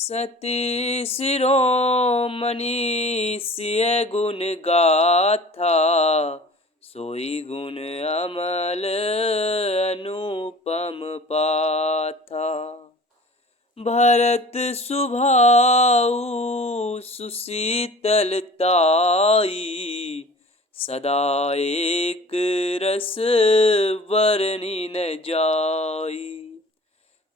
सती शिरोमणि सिय गुण गाथा, सोई गुण अमल अनुपम पाथा। भरत सुभाऊ सुशीतलताई, सदा एक रस वर्णि न जाई।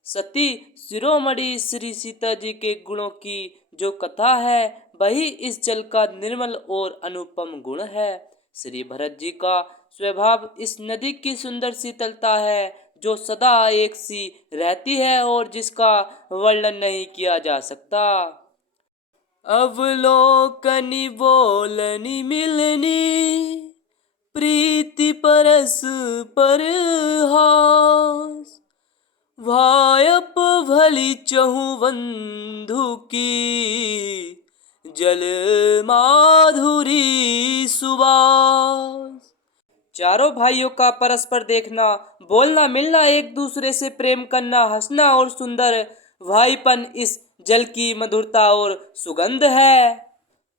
सती शिरोमणि श्री सीता जी के गुणों की जो कथा है, वही इस जल का निर्मल और अनुपम गुण है। श्री भरत जी का स्वभाव इस नदी की सुंदर शीतलता है, जो सदा एक सी रहती है और जिसका वर्णन नहीं किया जा सकता। अवलोकनी बोलनी मिलनी, प्रीति परस परहास। वायप भली चहु बंधु की, जल माधुरी सुबास। चारों भाइयों का परस्पर देखना, बोलना मिलना, एक दूसरे से प्रेम करना, हंसना और सुंदर भाईपन इस जल की मधुरता और सुगंध है।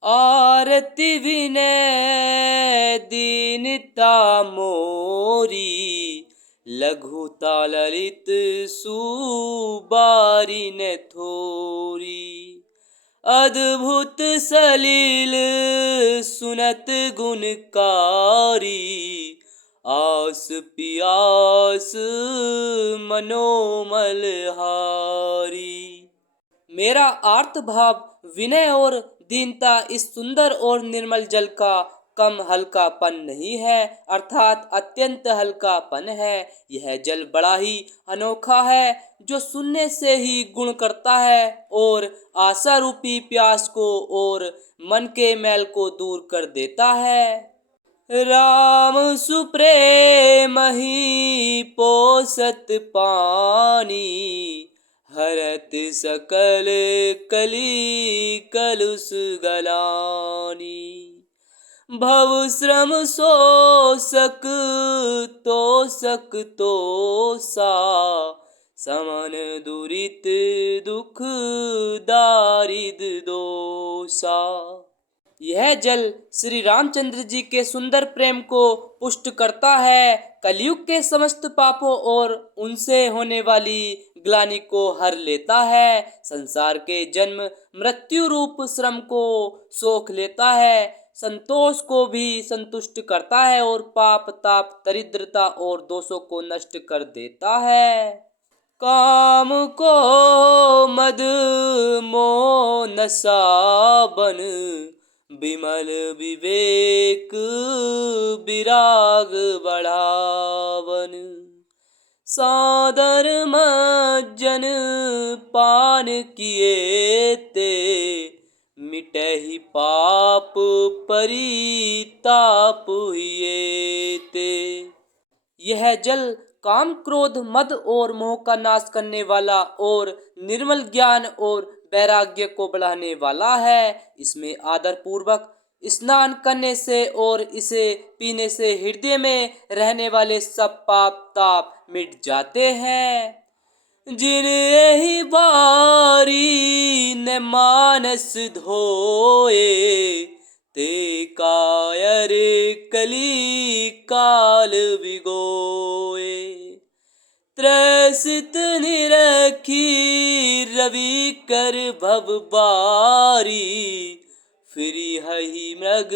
आरती विनय दीनता मोरी, लघुता ललित सुबारी न थोरी। अद्भुत सलील सुनत गुणकारी, आस पियास मनोमल हारी। मेरा आर्त भाव, विनय और दीनता इस सुंदर और निर्मल जल का कम हल्कापन नहीं है, अर्थात अत्यंत हल्कापन है। यह जल बड़ा ही अनोखा है, जो सुनने से ही गुण करता है और आशा रूपी प्यास को और मन के मैल को दूर कर देता है। राम सुप्रेम ही पोसत पानी, हरत सकल कली कलुष गलानी। भव श्रम शोषक तोषक तोषा, समन दुरित दुख दारिद दोषा। यह जल श्री रामचंद्र जी के सुंदर प्रेम को पुष्ट करता है, कलयुग के समस्त पापों और उनसे होने वाली ग्लानि को हर लेता है, संसार के जन्म मृत्यु रूप श्रम को सोख लेता है, संतोष को भी संतुष्ट करता है और पाप ताप दरिद्रता और दोषों को नष्ट कर देता है। काम को मद मोह नशा बन, विमल विवेक विराग बढ़ावन। सादर मज्जन पान किए ते, मिटहि पाप परिताप हुए ते। यह जल काम क्रोध मद और मोह का नाश करने वाला और निर्मल ज्ञान और वैराग्य को बढ़ाने वाला है। इसमें आदर पूर्वक स्नान करने से और इसे पीने से हृदय में रहने वाले सब पाप ताप मिट जाते हैं। जिन यही बारी न मानस धोए, ते कायर कली काल विगोए। त्रसित निरखी रवि कर भव बारी, फिरी हहि मृग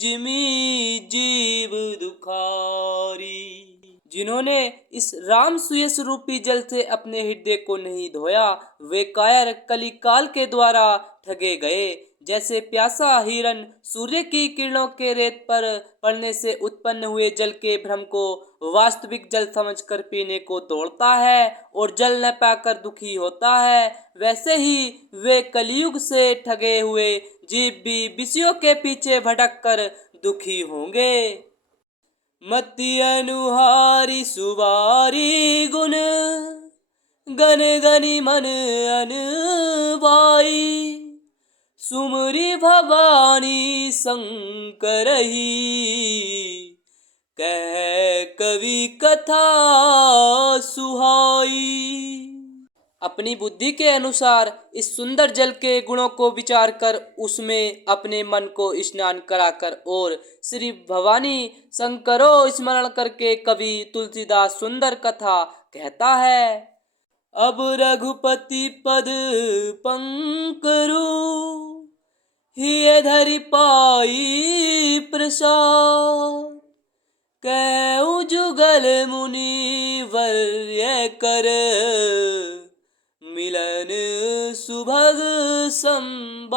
जिमी जीव दुखारी। जिन्होंने इस राम सुयस रूपी जल से अपने हृदय को नहीं धोया, वे कायर कलिकाल के द्वारा ठगे गए। जैसे प्यासा हिरण सूर्य की किरणों के रेत पर पड़ने से उत्पन्न हुए जल के भ्रम को वास्तविक जल समझकर पीने को दौड़ता है और जल न पाकर दुखी होता है, वैसे ही वे कलयुग से ठगे हुए जीव भी विषयों के पीछे भटक कर दुखी होंगे। मति अनुहारी सुवारी गुण, गन गनि मन अनवाई। सुमरी भवानी शंकर ही, कह कवि कथा सुहाई। अपनी बुद्धि के अनुसार इस सुंदर जल के गुणों को विचार कर उसमें अपने मन को स्नान कराकर और श्री भवानी शंकरो स्मरण करके कवि तुलसीदास सुंदर कथा कहता है। अब रघुपति पद पंकरु हिय धरि पाई प्रसाद, कहु जुगल मुनि वर्य कर मिलन सुभग संवाद।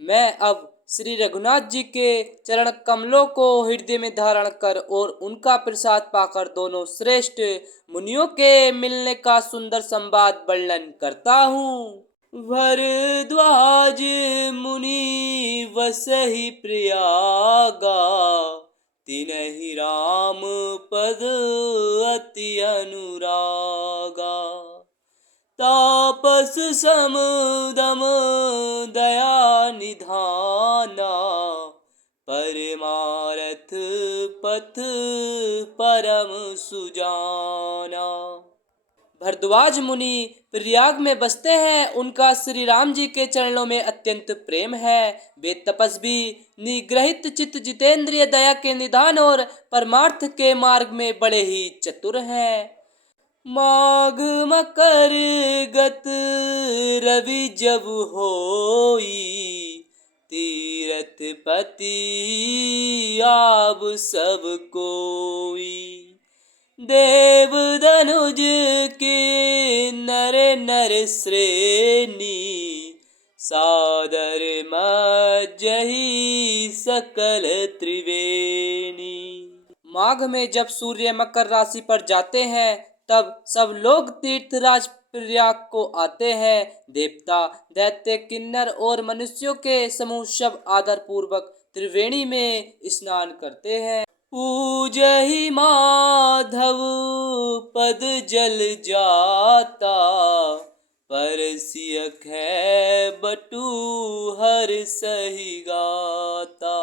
मैं अब श्री रघुनाथ जी के चरण कमलों को हृदय में धारण कर और उनका प्रसाद पाकर दोनों श्रेष्ठ मुनियों के मिलने का सुंदर संवाद वर्णन करता हूँ। भरद्वाज मुनि वसहि प्रयागा, तिनहि राम पद अति अनुरागा। तापस सम दम दया निधाना, परमारथ पथ परम सुजाना। भरद्वाज मुनि प्रयाग में बसते हैं। उनका श्री राम जी के चरणों में अत्यंत प्रेम है। वे तपस्वी, निग्रहित चित्त, जितेंद्रिय, दया के निधान और परमार्थ के मार्ग में बड़े ही चतुर हैं। माघ मकर गत रवि जब होई, तीरथ पति आब सब कोई। देव धनुज के नर नर श्रेणी, सादर मज्जहि सकल त्रिवेणी। माघ में जब सूर्य मकर राशि पर जाते हैं तब सब लोग तीर्थराज प्रयाग को आते हैं। देवता, दैत्य, किन्नर और मनुष्यों के समूह सब आदर पूर्वक त्रिवेणी में स्नान करते हैं। पूजहि माधव पद जल जाता, परसियख है बटु हर सही गाता।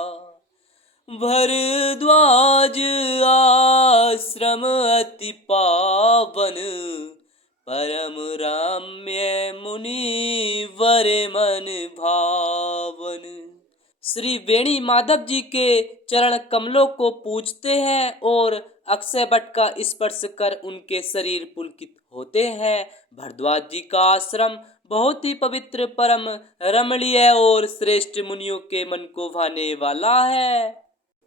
भरद्वाज आश्रम अति पावन, परम रम्य मुनि वर मन भावन। श्री वेणी माधव जी के चरण कमलों को पूजते हैं और अक्षय वट का स्पर्श कर उनके शरीर पुलकित होते हैं। भरद्वाज जी का आश्रम बहुत ही पवित्र, परम रमणीय और श्रेष्ठ मुनियों के मन को भाने वाला है।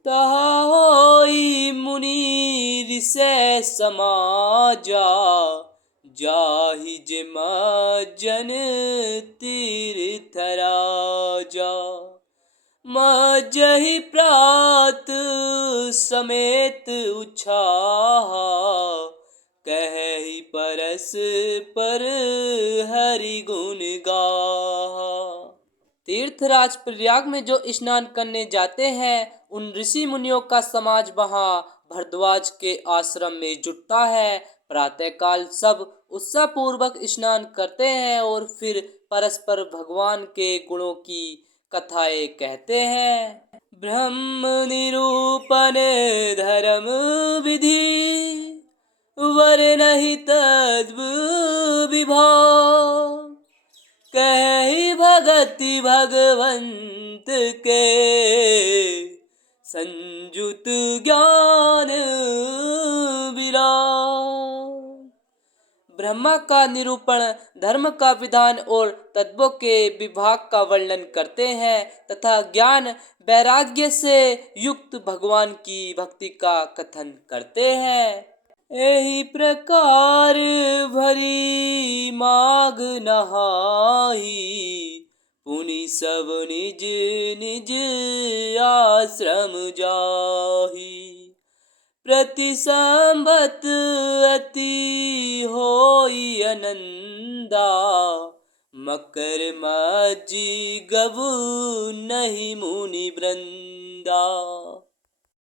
तहा होई मुनि ऋषि समाजा, जाहि जिम जन तीर्थ राजा। मज्जहि प्रात समेत उछाहा, कहहि परस पर हरि गुण गाहा। तीर्थराज प्रयाग में जो स्नान करने जाते हैं उन ऋषि मुनियों का समाज वहाँ भरद्वाज के आश्रम में जुटता है। प्रातःकाल सब उत्साह पूर्वक स्नान करते हैं और फिर परस्पर भगवान के गुणों की कथाएं कहते हैं। ब्रह्म निरूपण धर्म विधि, वर्णहि तद्व विभाग। कहि भगति भगवंत के, संजुत ज्ञान विराग। ब्रह्मा का निरूपण, धर्म का विधान और तत्वों के विभाग का वर्णन करते हैं तथा ज्ञान वैराग्य से युक्त भगवान की भक्ति का कथन करते हैं। एहि प्रकार भरी माघ नहाई, पुनि सब निज निज आश्रम जाहि। प्रति संबत अति होई आनंदा, मकर मज्जि गबु नहीं मुनि वृंदा।